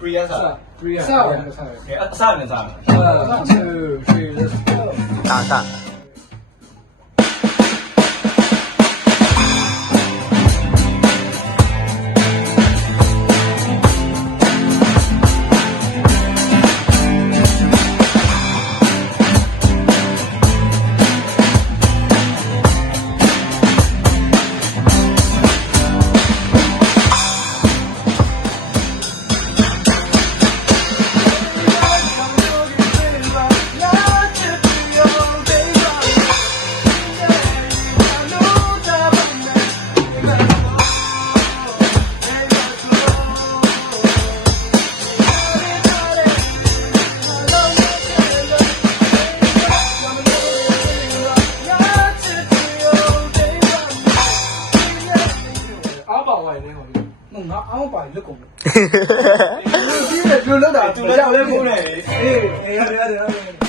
Priya စား Priya ကဲအစနဲ့စားမယ် 2 3 let's go တာအားပါဝိုင်းနေဟောဒီငါအောင်ပါလွတ်ကုန်တယ်ဒီလိုလောက်တာသူလည်းပို့နေအေးရတယ်